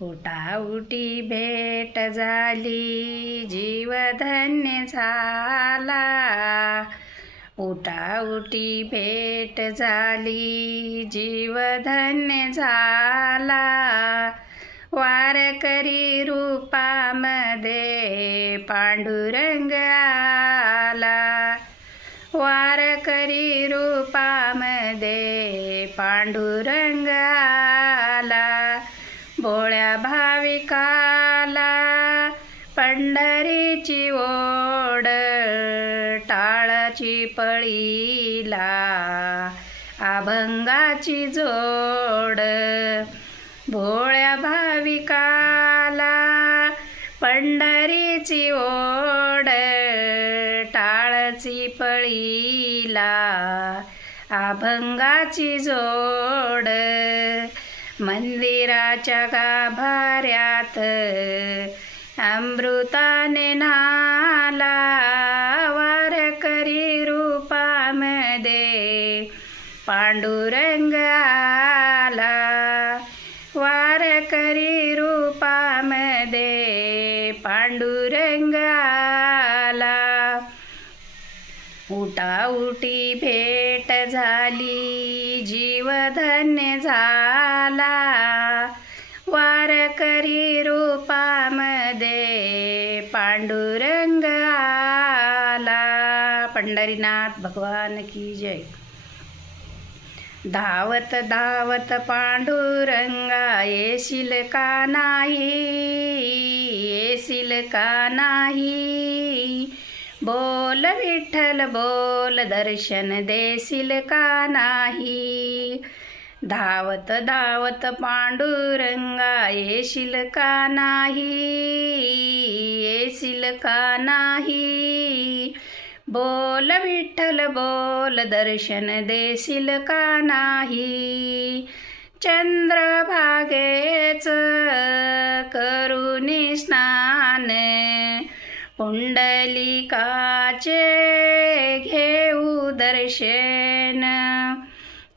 उठाउठी भेट झाली जीव धन्य झाला। उठाउठी भेट झाली जीव धन्य झाला। वारकरी रूपामध्ये पांडुरंग आला। वारकरी रूपामध्ये पांडुरंग आला। भोळ्या भाविकाला पंढरीची ओढ, टाळाची पळीला अभंगाची जोड। भोळ्या भाविकाला पंढरीची ओढ, टाळाची पळीला अभंगाची जोड। मंदिराच्या गाभाऱ्यात अमृताने न्हाला। वारकरी रूपामध्ये पांडुरंग आला। वारकरी रूपामध्ये पांडुरंग आला। उठाउठी भेट झाली जीव धन्य झाला। वारकरी रूपामध्ये पांडुरंग आला। पंढरीनाथ भगवान की जय। धावत धावत पांडुरंगा येशील का नाही, येशील का नाही। बोल विठ्ठल बोल दर्शन देशील का नाही। धावत धावत पांडुरंगा येशील का नाही, येशील का नाही। बोल विठ्ठल बोल दर्शन देशील का नाही। चंद्रभागेच करुणी स्नान, पुंडलिकाचे घेऊ दर्शन।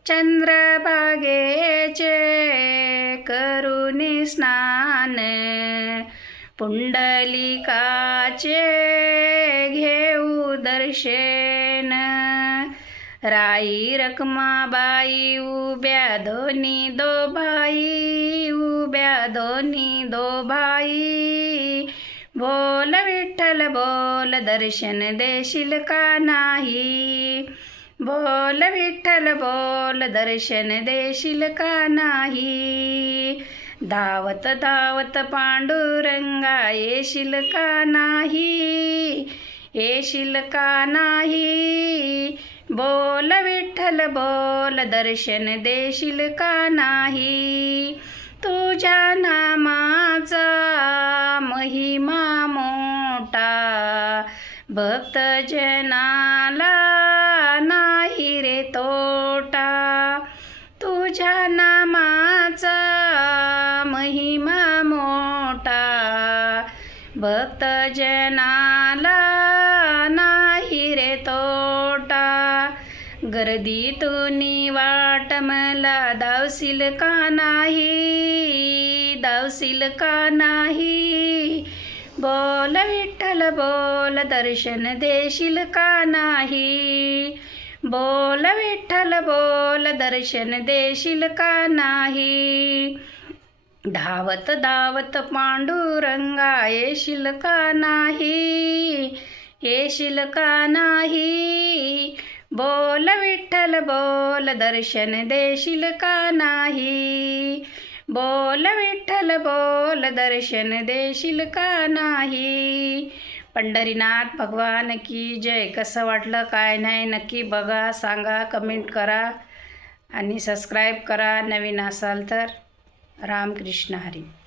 चंद्रभागेचे करुणी स्नान, पुंडलिकाचे घेऊ दर्शन। राई रखमाबाई उभ्या दोन्ही दो भाई, उभ्या दोन्ही दो भाई। बोल विठ्ठल बोल दर्शन देशील का नाही। बोल विठ्ठल बोल दर्शन देशील का नाही। धावत धावत पांडुरंगा येशील का नाही, येशील का नाही। बोल विठ्ठल बोल दर्शन देशील का नाही। तुझ्या नामाचा महिमा मोठा, भक्तजनाला नाही रे तोटा। तुझ्या नामाचा महिमा मोठा, भक्तजनाला नाही रे तोटा। गर्दीतून वाट मला धावशील का नाही, धावशील का नाही। बोल विठ्ठल बोल दर्शन देशील का नाही। बोल विठ्ठल बोल दर्शन देशील का नाही। धावत धावत पांडुरंगा येशील का नाही, येशील का नाही। बोल विठ्ठल बोल दर्शन देशील का नाही। बोल विठ्ठल बोल दर्शन देशील का नाही। पंढरीनाथ भगवान की जय। कसं वाटलं काय नाही नक्की बघा, सांगा, कमेंट करा आणि सबस्क्राईब करा नवीन असाल तर। रामकृष्ण हरी।